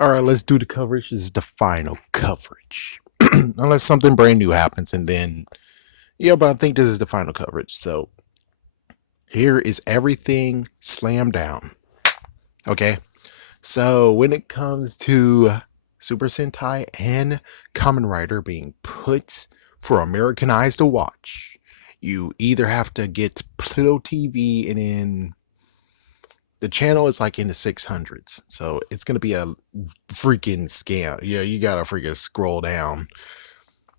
All right, let's do the coverage. This is the final coverage. Unless something brand new happens, and then, yeah, but I think this is the final coverage. So here is everything slammed down. Okay. So when it comes to Super Sentai and Kamen Rider being put for American eyes to watch, you either have to get Pluto TV, and then the channel is like in the 600s. So it's going to be a freaking scam. Yeah, you got to freaking scroll down.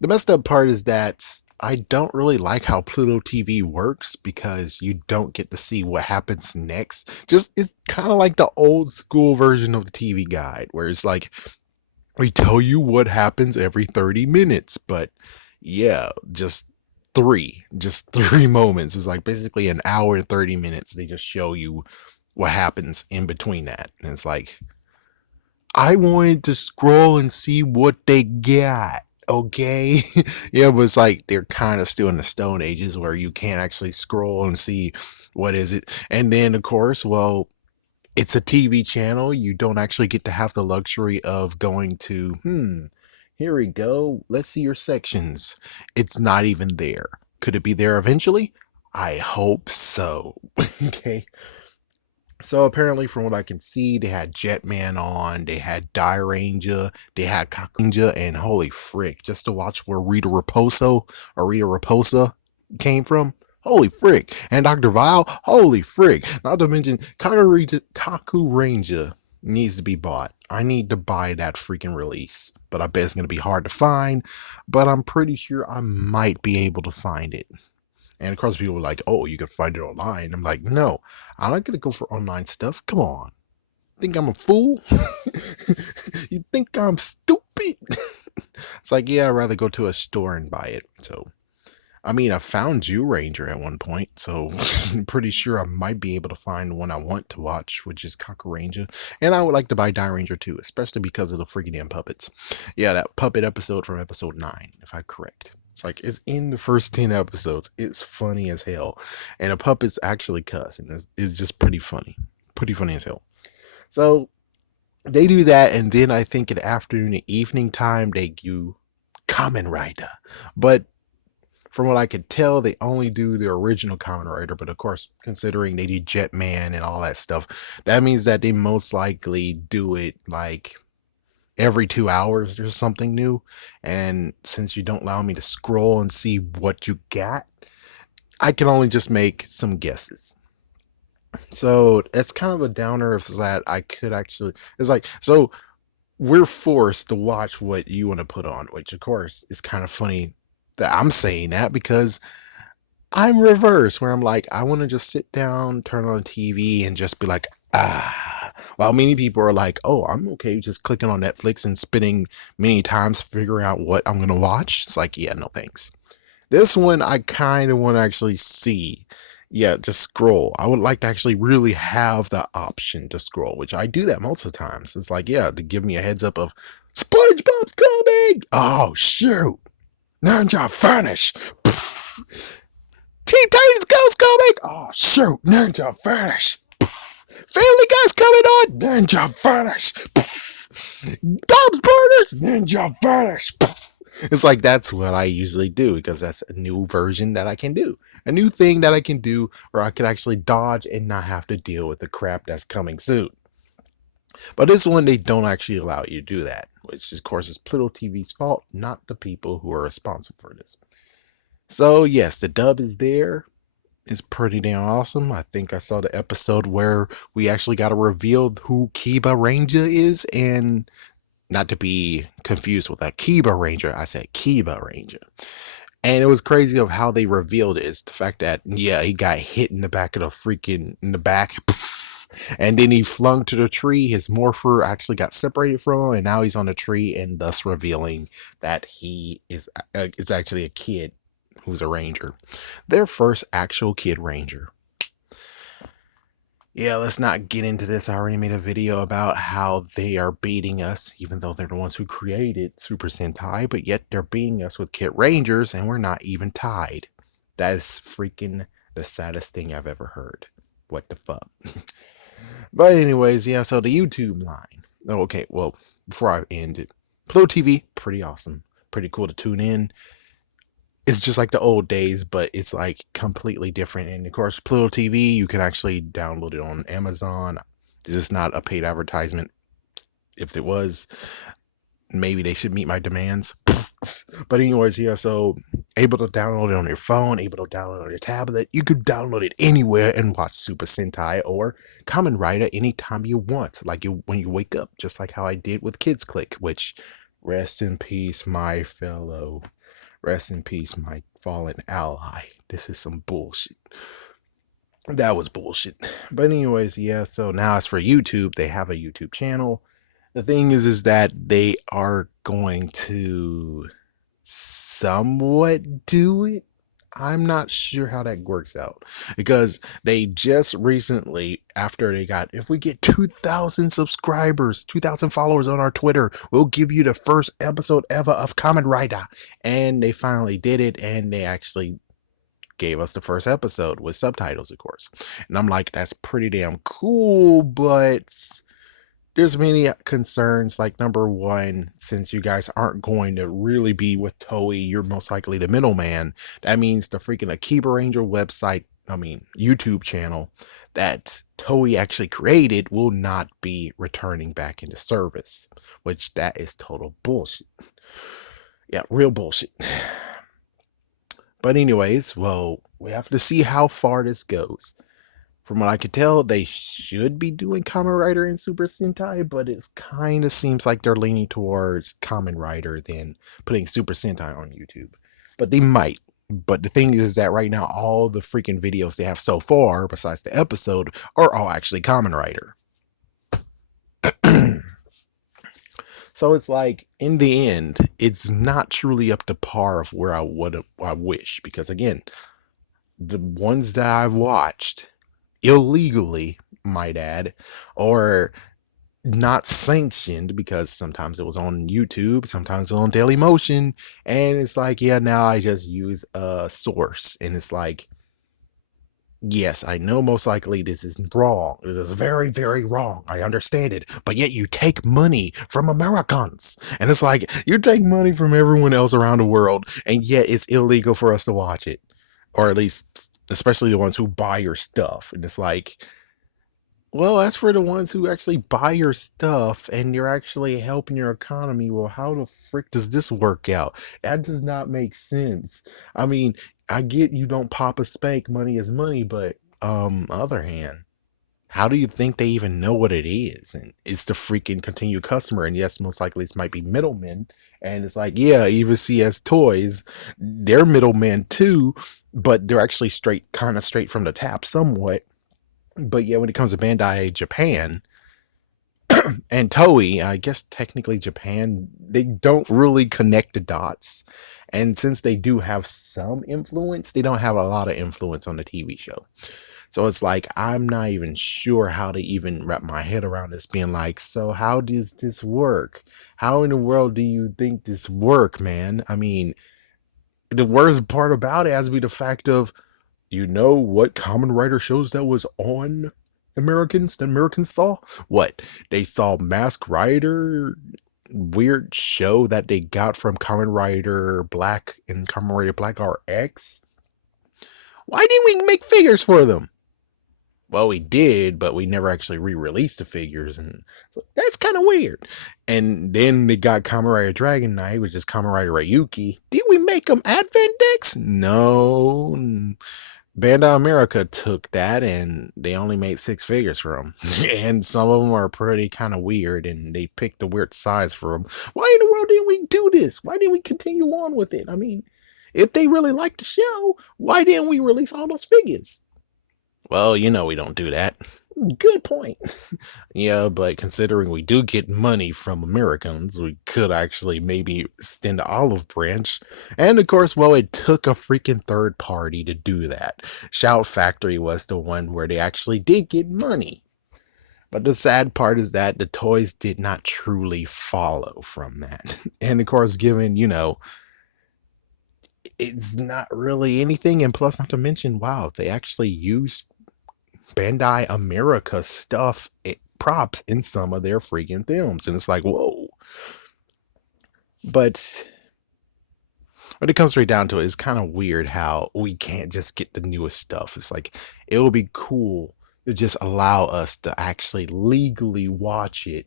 The messed up part is that I don't really like how Pluto TV works because you don't get to see what happens next. Just it's kind of like the old school version of the TV guide where it's like we tell you what happens every 30 minutes, but yeah, just three moments. It's like basically an hour and 30 minutes. They just show you what happens in between that. And it's like I wanted to scroll and see what they got. Okay. Yeah, but it's like they're kind of still in the Stone Ages where you can't actually scroll and see what is it. And then, of course, well, it's a TV channel. You don't actually get to have the luxury of going to, here we go. Let's see your sections. It's not even there. Could it be there eventually? I hope so. Okay. So apparently, from what I can see, they had Jetman on, they had Die Ranger, they had Kakunja, and holy frick, just to watch where Rita Raposa came from. Holy frick. And Dr. Vile, holy frick. Not to mention, Kaku Ranger needs to be bought. I need to buy that freaking release. But I bet it's going to be hard to find. But I'm pretty sure I might be able to find it. And of course, people were like, oh, you can find it online. I'm like, no, I'm not going to go for online stuff. Come on. Think I'm a fool? You think I'm stupid? It's like, yeah, I'd rather go to a store and buy it. So, I mean, I found Jew Ranger at one point. So, I'm pretty sure I might be able to find one I want to watch, which is Cocker Ranger. And I would like to buy Die Ranger too, especially because of the freaking damn puppets. Yeah, that puppet episode from episode 9, if I'm correct. It's like it's in the first 10 episodes. It's funny as hell. And the puppets actually cuss, and it's just pretty funny. Pretty funny as hell. So they do that, and then I think in the afternoon and evening time they do Kamen Rider. But from what I could tell, they only do the original Kamen Rider. But of course, considering they did Jetman and all that stuff, that means that they most likely do it like every 2 hours there's something new. And since you don't allow me to scroll and see what you got, I can only just make some guesses. So that's kind of a downer of that. I could actually, it's like, so we're forced to watch what you want to put on, which of course is kind of funny that I'm saying that because I'm reverse, where I'm like, I want to just sit down, turn on TV, and just be like, ah. While many people are like, oh, I'm okay just clicking on Netflix and spending many times figuring out what I'm going to watch. It's like, yeah, no thanks. This one, I kind of want to actually see. Yeah, just scroll. I would like to actually really have the option to scroll, which I do that most of the times. It's like, yeah, to give me a heads up of SpongeBob's coming. Oh, shoot. Ninja Vanish. Teen Titans Ghost coming! Oh, shoot, Ninja Vanish! Family Guy's coming on! Ninja Vanish! Dobbs Burners! Ninja Vanish! It's like that's what I usually do because that's a new version that I can do. A new thing that I can do where I can actually dodge and not have to deal with the crap that's coming soon. But this one, they don't actually allow you to do that, which of course is Pluto TV's fault, not the people who are responsible for this. So, yes, the dub is there. Is pretty damn awesome. I think I saw the episode where we actually got to reveal who Kiba Ranger is, and not to be confused with a Kiba Ranger, I said Kiba Ranger. And it was crazy of how they revealed it. Is the fact that yeah, he got hit in the back of the freaking in the back, and then he flung to the tree. His morpher actually got separated from him, and now he's on the tree, and thus revealing that he is actually a kid who's a ranger. Their first actual kid ranger. Yeah, let's not get into this. I already made a video about how they are beating us, even though they're the ones who created Super Sentai, but yet they're beating us with Kid Rangers, and we're not even tied. That is freaking the saddest thing I've ever heard. What the fuck? But anyways, yeah, so the YouTube line. Oh, okay. Well, before I end it, Pluto TV, pretty awesome, pretty cool to tune in. It's just like the old days, but it's like completely different. And of course, Pluto TV, you can actually download it on Amazon. This is not a paid advertisement. If it was, maybe they should meet my demands. But anyways, yeah, so able to download it on your phone, able to download it on your tablet. You could download it anywhere and watch Super Sentai or Kamen Rider anytime you want, like you when you wake up, just like how I did with Kids Click, which rest in peace, my fellow. Rest in peace, my fallen ally. This is some bullshit. That was bullshit. But anyways, yeah, so now as for YouTube, they have a YouTube channel. The thing is that they are going to somewhat do it. I'm not sure how that works out because they just recently, after they got, if we get 2,000 subscribers, 2,000 followers on our Twitter, we'll give you the first episode ever of Kamen Rider. And they finally did it, and they actually gave us the first episode with subtitles, of course. And I'm like, that's pretty damn cool, but there's many concerns. Like, number one, since you guys aren't going to really be with Toei, you're most likely the middleman. That means the freaking Akiba Ranger website, YouTube channel that Toei actually created will not be returning back into service, which that is total bullshit. Yeah, real bullshit. But anyways, well, we have to see how far this goes. From what I could tell, they should be doing Kamen Rider and Super Sentai, but it kind of seems like they're leaning towards Kamen Rider than putting Super Sentai on YouTube. But they might. But the thing is that right now, all the freaking videos they have so far, besides the episode, are all actually Kamen Rider. So it's like, in the end, it's not truly up to par of where I wish. Because again, the ones that I've watched illegally, might add, or not sanctioned, because sometimes it was on YouTube, sometimes it was on Daily Motion, and it's like, yeah, now I just use a source, and it's like, yes, I know most likely this is wrong. This is very, very wrong. I understand it. But yet you take money from Americans. And it's like, you take money from everyone else around the world, and yet it's illegal for us to watch it. Or at least, especially the ones who buy your stuff. And it's like, well, as for the ones who actually buy your stuff and you're actually helping your economy, well, how the frick does this work out? That does not make sense. I mean, I get you don't pop a spank, money is money, but other hand, how do you think they even know what it is? And it's the freaking continued customer. And yes, most likely this might be middlemen. And it's like, yeah, even CS Toys, they're middlemen too, but they're actually kind of straight from the tap somewhat. But yeah, when it comes to Bandai Japan and Toei, I guess technically Japan, they don't really connect the dots. And since they do have some influence, they don't have a lot of influence on the TV show. So it's like, I'm not even sure how to even wrap my head around this, being like, so how does this work? How in the world do you think this work, man? I mean, the worst part about it has to be the fact of, you know what Kamen Rider shows that was on Americans that Americans saw? What? They saw Mask Rider, weird show that they got from Kamen Rider Black and Kamen Rider Black RX. Why didn't we make figures for them? Well, we did, but we never actually re-released the figures, and so that's kind of weird. And then they got Kamen Rider Dragon Knight, which is Kamen Rider Ryuki. Did we make them Advent decks? No. Bandai America took that and they only made 6 figures for them. And some of them are pretty kind of weird, and they picked the weird size for them. Why in the world didn't we do this? Why didn't we continue on with it? I mean, if they really liked the show, why didn't we release all those figures? Well, we don't do that. Good point. Yeah, but considering we do get money from Americans, we could actually maybe extend the olive branch. And of course, well, it took a freaking third party to do that. Shout Factory was the one where they actually did get money. But the sad part is that the toys did not truly follow from that. And of course, given, it's not really anything. And plus, not to mention, wow, they actually used Bandai America stuff props in some of their freaking films. And it's like, whoa. But when it comes right down to it, it's kind of weird how we can't just get the newest stuff. It's like, it would be cool to just allow us to actually legally watch it.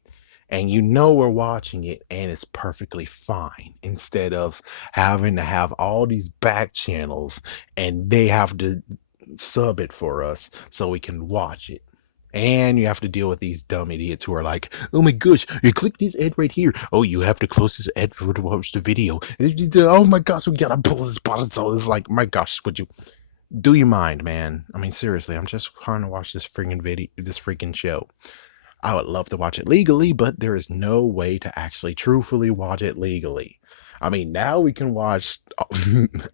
And we're watching it and it's perfectly fine instead of having to have all these back channels and they have to sub it for us so we can watch it. And you have to deal with these dumb idiots who are like, oh my gosh, you click this ad right here. Oh, you have to close this ad to watch the video. Oh my gosh, we gotta pull this button. So it's like, my gosh, would you do you mind, man? I mean, seriously, I'm just trying to watch this freaking video, this freaking show. I would love to watch it legally, but there is no way to actually truthfully watch it legally. I mean, now we can watch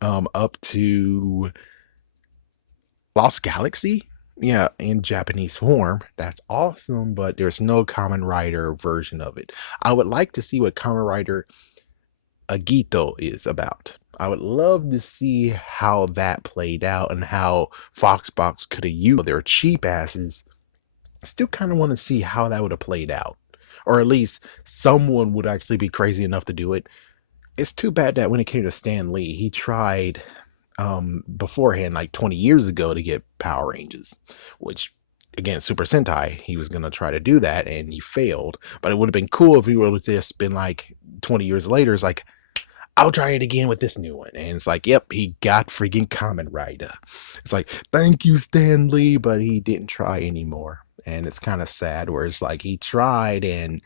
up to Lost Galaxy, yeah, in Japanese form. That's awesome, but there's no Kamen Rider version of it. I would like to see what Kamen Rider Agito is about. I would love to see how that played out and how Foxbox could have used their cheap asses. I still kind of want to see how that would have played out. Or at least someone would actually be crazy enough to do it. It's too bad that when it came to Stan Lee, he tried beforehand, like 20 years ago, to get Power Rangers, which again, Super Sentai, he was gonna try to do that and he failed. But it would have been cool if he would have just been like 20 years later, it's like, I'll try it again with this new one. And it's like, yep, he got freaking Kamen Rider. It's like, thank you, Stan Lee, but he didn't try anymore. And it's kind of sad where it's like he tried, and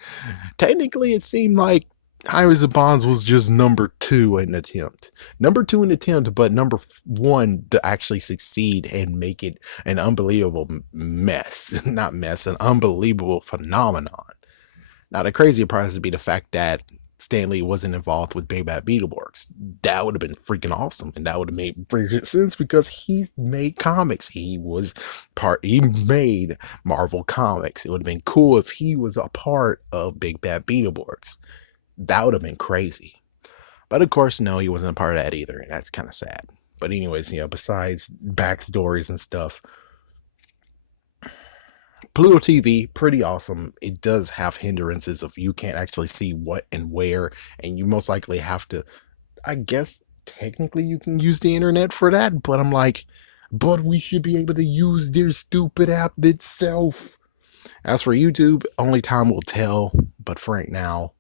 technically it seemed like Iris of Bonds was just number two in attempt. Number two in attempt, but number one to actually succeed and make it an unbelievable mess. Not mess, an unbelievable phenomenon. Now, the crazier part would be the fact that Stanley wasn't involved with Big Bad Beetleborgs. That would have been freaking awesome, and that would have made freaking sense because he's made comics. He made Marvel Comics. It would have been cool if he was a part of Big Bad Beetleborgs. That would have been crazy. But of course, no, he wasn't a part of that either, and that's kind of sad. But anyways, besides backstories and stuff, Pluto TV, pretty awesome. It does have hindrances of you can't actually see what and where, and you most likely have to, I guess, technically you can use the internet for that, but I'm like, but we should be able to use their stupid app itself. As for YouTube, only time will tell, but for right now,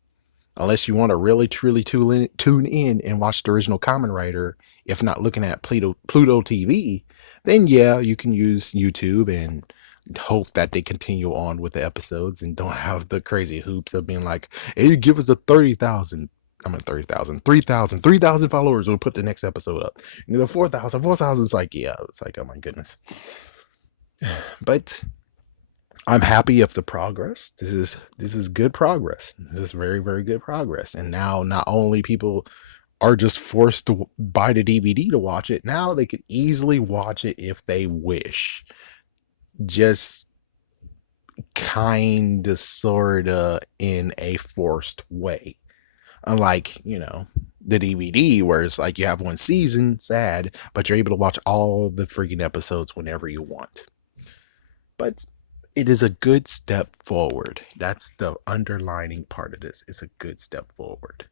unless you want to really truly tune in and watch the original Kamen Rider, if not looking at Pluto TV, then yeah, you can use YouTube and hope that they continue on with the episodes and don't have the crazy hoops of being like, hey, give us a 30,000. I'm at 30,000, 3,000 followers. We'll put the next episode up. And the 4,000 is like, yeah, it's like, oh my goodness. But I'm happy of the progress. This is good progress. This is very, very good progress. And now not only people are just forced to buy the DVD to watch it, now they could easily watch it if they wish. Just kinda sorta in a forced way. Unlike, the DVD where it's like you have one season, sad, but you're able to watch all the freaking episodes whenever you want. But it is a good step forward. That's the underlining part of this. It's a good step forward.